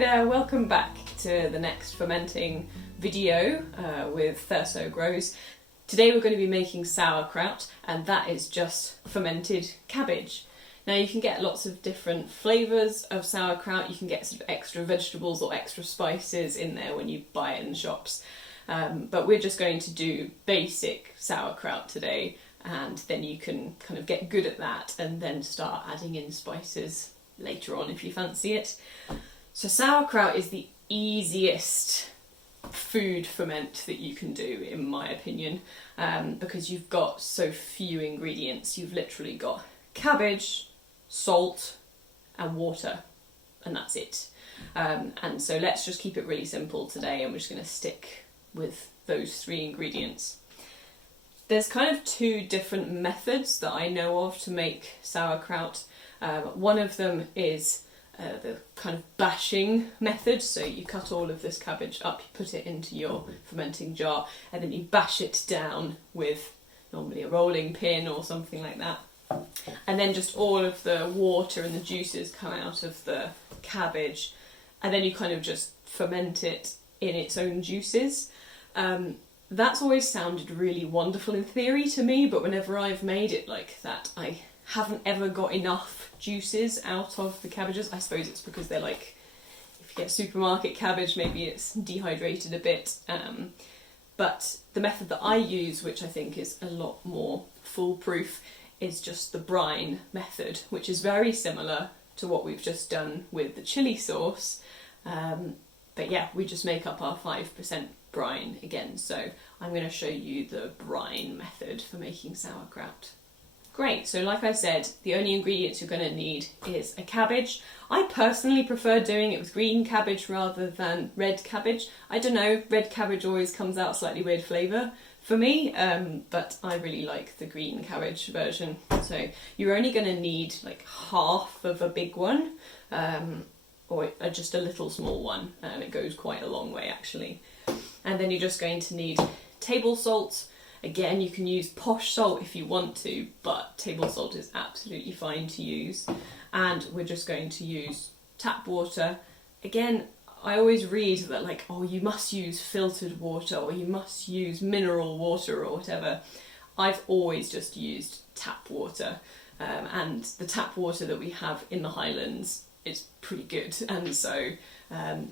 there, welcome back to the next fermenting video with Thurso Grows. Today we're going to be making sauerkraut, and that is just fermented cabbage. Now you can get lots of different flavours of sauerkraut. You can get sort of extra vegetables or extra spices in there when you buy it in the shops. But we're just going to do basic sauerkraut today, and then you can kind of get good at that and then start adding in spices later on if you fancy it. So sauerkraut is the easiest food ferment that you can do, in my opinion, because you've got so few ingredients. You've literally got cabbage, salt and water, and that's it. And so let's just keep it really simple today, and we're just going to stick with those three ingredients. There's kind of two different methods that I know of to make sauerkraut. One of them is the kind of bashing method. So you cut all of this cabbage up, you put it into your fermenting jar, and then you bash it down with normally a rolling pin or something like that. And then just all of the water and the juices come out of the cabbage, and then you kind of just ferment it in its own juices. That's always sounded really wonderful in theory to me, but whenever I've made it like that, I haven't ever got enough juices out of the cabbages. I suppose it's because they're like, if you get supermarket cabbage, maybe it's dehydrated a bit. But the method that I use, which I think is a lot more foolproof, is just the brine method, which is very similar to what we've just done with the chili sauce. But yeah, we just make up our 5% brine again. So I'm going to show you the brine method for making sauerkraut. Great, so like I said, the only ingredients you're going to need is a cabbage. I personally prefer doing it with green cabbage rather than red cabbage. I don't know, red cabbage always comes out a slightly weird flavour for me, but I really like the green cabbage version. So you're only going to need like half of a big one, or just a little small one. It goes quite a long way actually. And then you're just going to need table salt. Again, you can use posh salt if you want to, but table salt is absolutely fine to use. And we're just going to use tap water. Again, I always read that like, oh, you must use filtered water or you must use mineral water or whatever. I've always just used tap water, and the tap water that we have in the Highlands is pretty good. And so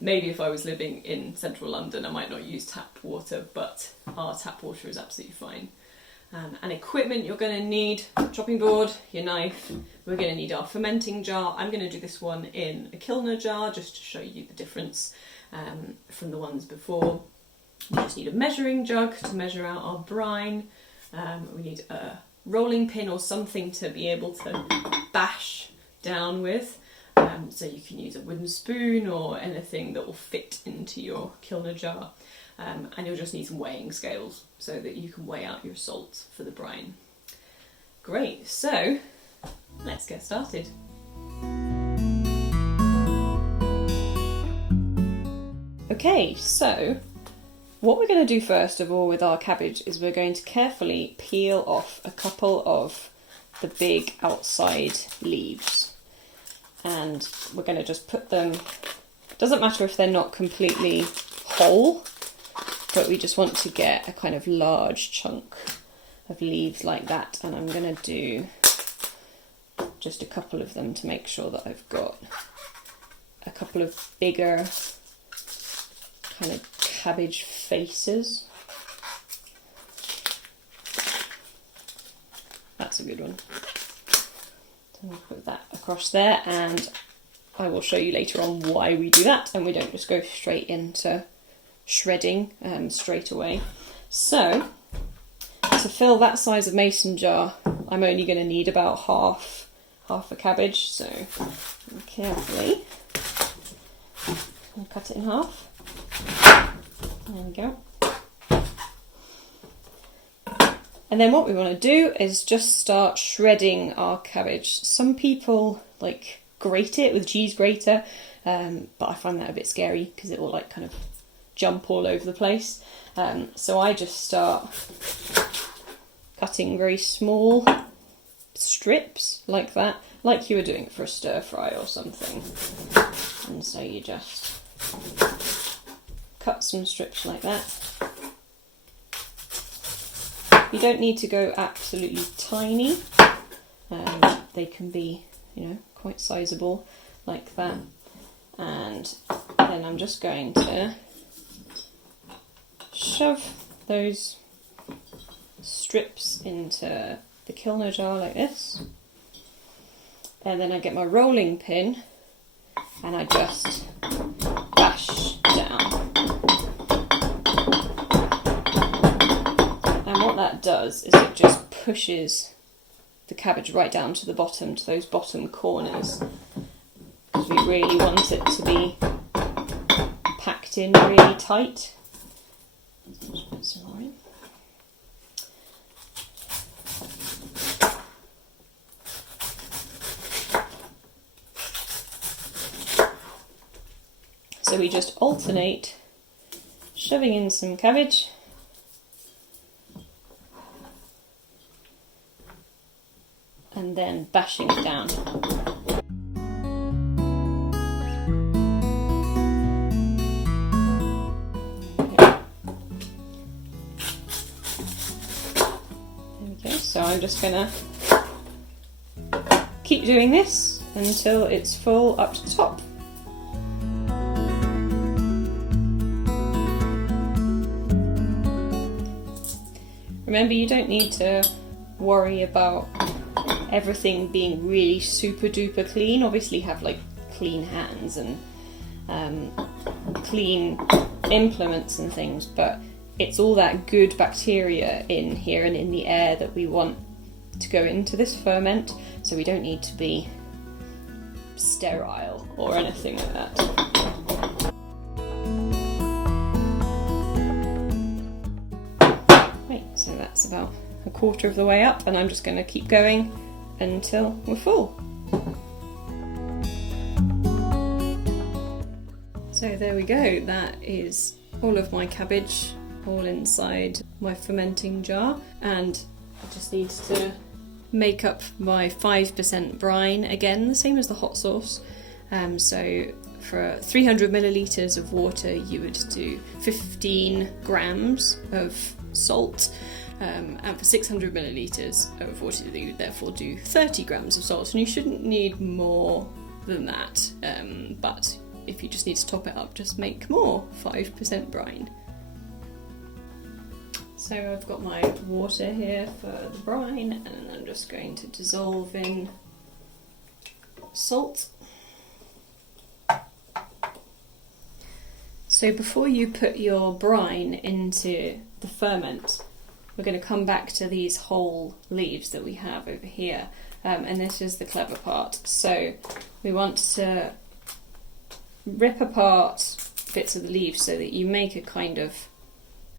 maybe if I was living in central London I might not use tap water, but our tap water is absolutely fine. And equipment you're going to need: chopping board, your knife. We're going to need our fermenting jar. I'm going to do this one in a Kilner jar just to show you the difference from the ones before. We just need a measuring jug to measure out our brine. We need a rolling pin or something to be able to bash down with. So you can use a wooden spoon or anything that will fit into your Kilner jar. And you'll just need some weighing scales so that you can weigh out your salt for the brine. Great, so let's get started. Okay, so what we're going to do first of all with our cabbage is we're going to carefully peel off a couple of the big outside leaves. And we're going to just put them, it doesn't matter if they're not completely whole, but we just want to get a kind of large chunk of leaves like that. And I'm going to do just a couple of them to make sure that I've got a couple of bigger kind of cabbage faces. That's a good one. So we'll put that across there, and I will show you later on why we do that and we don't just go straight into shredding straight away. So to fill that size of mason jar, I'm only going to need about half a cabbage. So carefully I'll cut it in half. There we go. And then what we want to do is just start shredding our cabbage. Some people like grate it with cheese grater, but I find that a bit scary because it will like kind of jump all over the place. So I just start cutting very small strips like that, like you were doing it for a stir fry or something. And so you just cut some strips like that. You don't need to go absolutely tiny. They can be, quite sizable like that. And then I'm just going to shove those strips into the kilner jar like this. And then I get my rolling pin and I just bash down. And what that does is it just pushes the cabbage right down to the bottom, to those bottom corners. Because we really want it to be packed in really tight. Just put some more in. So we just alternate shoving in some cabbage and then bashing it down. There we go. So I'm just gonna keep doing this until it's full up to the top. Remember, you don't need to worry about everything being really super duper clean. Obviously have like clean hands and clean implements and things, but it's all that good bacteria in here and in the air that we want to go into this ferment, so we don't need to be sterile or anything like that. So that's about a quarter of the way up, and I'm just going to keep going until we're full. So there we go, that is all of my cabbage all inside my fermenting jar, and I just need to make up my 5% brine again, the same as the hot sauce. So for 300 millilitres of water you would do 15 grams of salt, and for 600 millilitres of water you would therefore do 30 grams of salt, and you shouldn't need more than that, but if you just need to top it up, just make more 5% brine. So I've got my water here for the brine, and I'm just going to dissolve in salt. So before you put your brine into the ferment, we're going to come back to these whole leaves that we have over here, and this is the clever part. So we want to rip apart bits of the leaves so that you make a kind of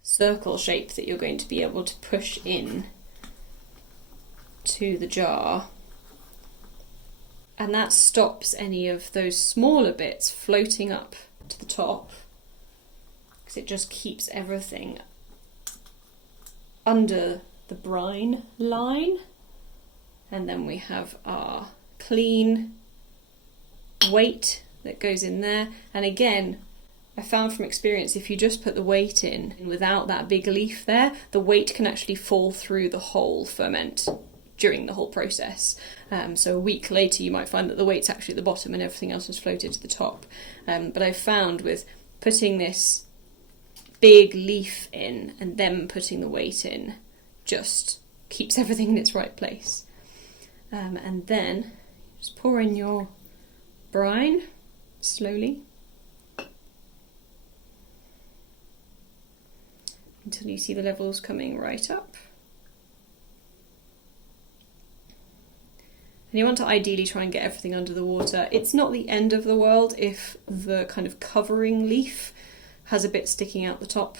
circle shape that you're going to be able to push in to the jar, and that stops any of those smaller bits floating up to the top, because it just keeps everything under the brine line. And then we have our clean weight that goes in there, and again I found from experience, if you just put the weight in without that big leaf there, the weight can actually fall through the whole ferment during the whole process. So a week later you might find that the weight's actually at the bottom and everything else has floated to the top. But I've found with putting this big leaf in and then putting the weight in just keeps everything in its right place. And then just pour in your brine slowly until you see the levels coming right up. And you want to ideally try and get everything under the water. It's not the end of the world if the kind of covering leaf has a bit sticking out the top.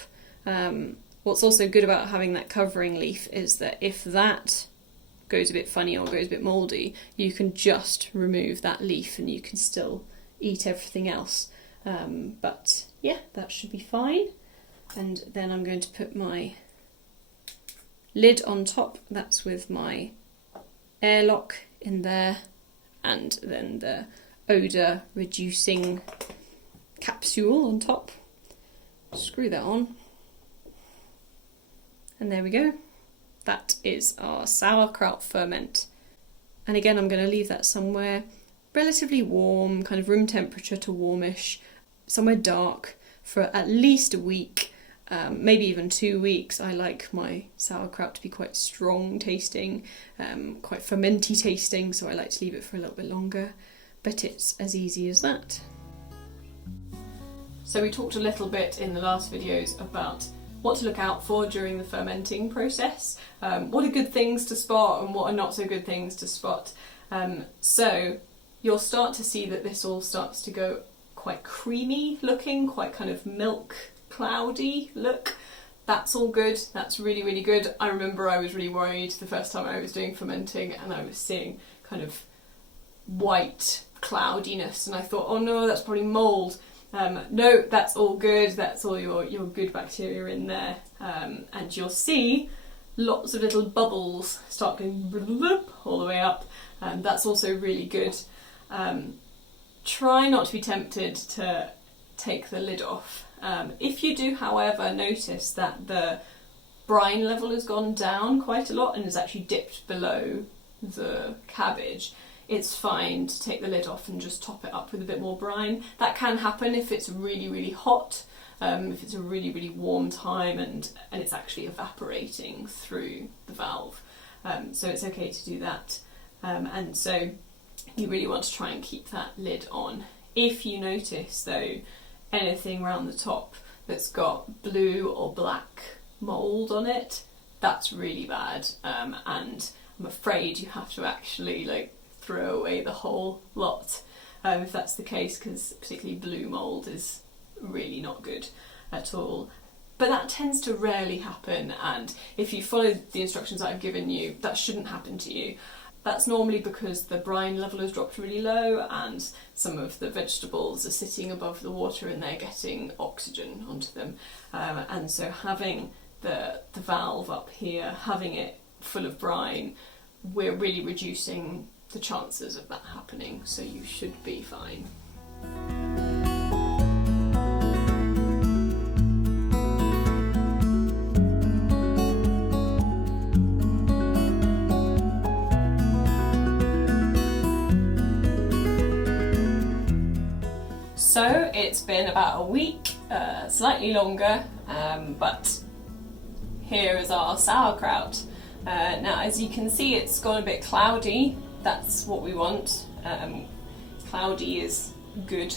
What's also good about having that covering leaf is that if that goes a bit funny or goes a bit mouldy, you can just remove that leaf and you can still eat everything else. But yeah, that should be fine. And then I'm going to put my lid on top. That's with my airlock in there, and then the odour reducing capsule on top. Screw that on. And there we go. That is our sauerkraut ferment. And again, I'm going to leave that somewhere relatively warm, kind of room temperature to warmish, somewhere dark for at least a week, maybe even 2 weeks. I like my sauerkraut to be quite strong tasting, quite fermenty tasting, so I like to leave it for a little bit longer, but it's as easy as that. So we talked a little bit in the last videos about what to look out for during the fermenting process, what are good things to spot and what are not so good things to spot. So you'll start to see that this all starts to go quite creamy looking, quite kind of milk cloudy look. That's all good, that's really, really good. I remember I was really worried the first time I was doing fermenting and I was seeing kind of white cloudiness and I thought, oh no, that's probably mould. No, that's all good, that's all your good bacteria in there, and you'll see lots of little bubbles start going all the way up, and that's also really good. Try not to be tempted to take the lid off. If you do, however, notice that the brine level has gone down quite a lot and has actually dipped below the cabbage, it's fine to take the lid off and just top it up with a bit more brine. That can happen if it's really, really hot, if it's a really, really warm time and it's actually evaporating through the valve. So it's okay to do that. And so you really want to try and keep that lid on. If you notice, though, anything around the top that's got blue or black mould on it, that's really bad. And I'm afraid you have to actually throw away the whole lot if that's the case, because particularly blue mould is really not good at all. But that tends to rarely happen, and if you follow the instructions that I've given you, that shouldn't happen to you. That's normally because the brine level has dropped really low and some of the vegetables are sitting above the water and they're getting oxygen onto them, and so having the valve up here, having it full of brine, we're really reducing the chances of that happening, so you should be fine. So it's been about a week, slightly longer, but here is our sauerkraut. Now, as you can see, it's gone a bit cloudy. That's what we want. Cloudy is good.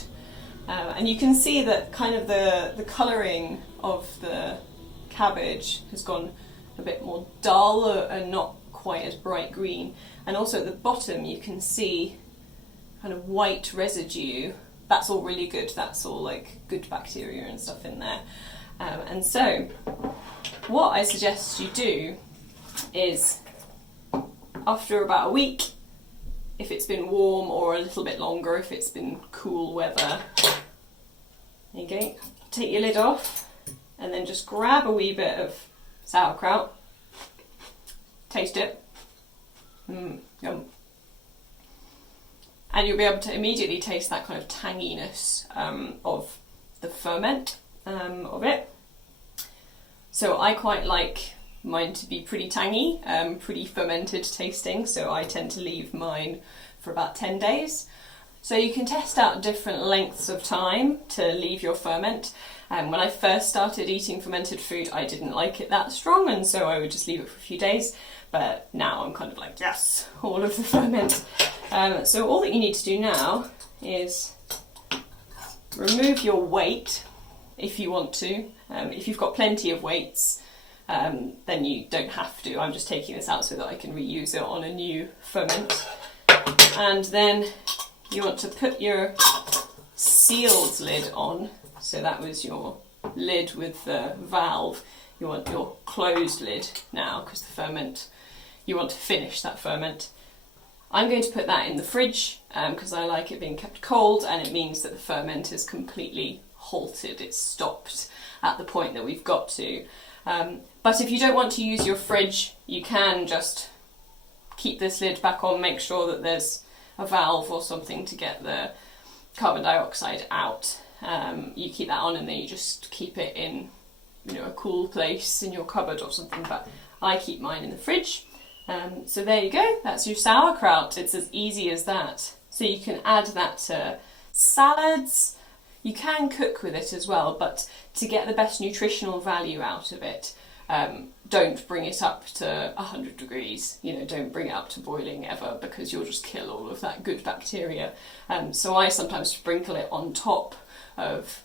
And you can see that kind of the colouring of the cabbage has gone a bit more dull and not quite as bright green. And also at the bottom you can see kind of white residue. That's all really good. That's all good bacteria and stuff in there. And so what I suggest you do is, after about a week, if it's been warm, or a little bit longer if it's been cool weather, there you go, take your lid off and then just grab a wee bit of sauerkraut, taste it, yum. And you'll be able to immediately taste that kind of tanginess of the ferment of it. So I quite like mine to be pretty tangy, pretty fermented tasting, so I tend to leave mine for about 10 days. So you can test out different lengths of time to leave your ferment. When I first started eating fermented food, I didn't like it that strong, and so I would just leave it for a few days. But now I'm kind of like, yes, all of the ferment. So all that you need to do now is remove your weight if you want to. If you've got plenty of weights, then you don't have to. I'm just taking this out so that I can reuse it on a new ferment. And then you want to put your sealed lid on. So that was your lid with the valve. You want your closed lid now, because the ferment, you want to finish that ferment. I'm going to put that in the fridge because I like it being kept cold, and it means that the ferment is completely halted. It's stopped at the point that we've got to. But if you don't want to use your fridge, you can just keep this lid back on, make sure that there's a valve or something to get the carbon dioxide out. you keep that on and then you just keep it in, you know, a cool place in your cupboard or something, but I keep mine in the fridge. So there you go, that's your sauerkraut. It's as easy as that. So you can add that to salads. You can cook with it as well, but to get the best nutritional value out of it, don't bring it up to 100 degrees. You know, don't bring it up to boiling ever, because you'll just kill all of that good bacteria. So I sometimes sprinkle it on top of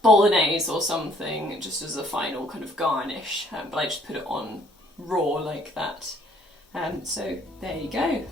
bolognese or something, just as a final kind of garnish, but I just put it on raw like that. So there you go.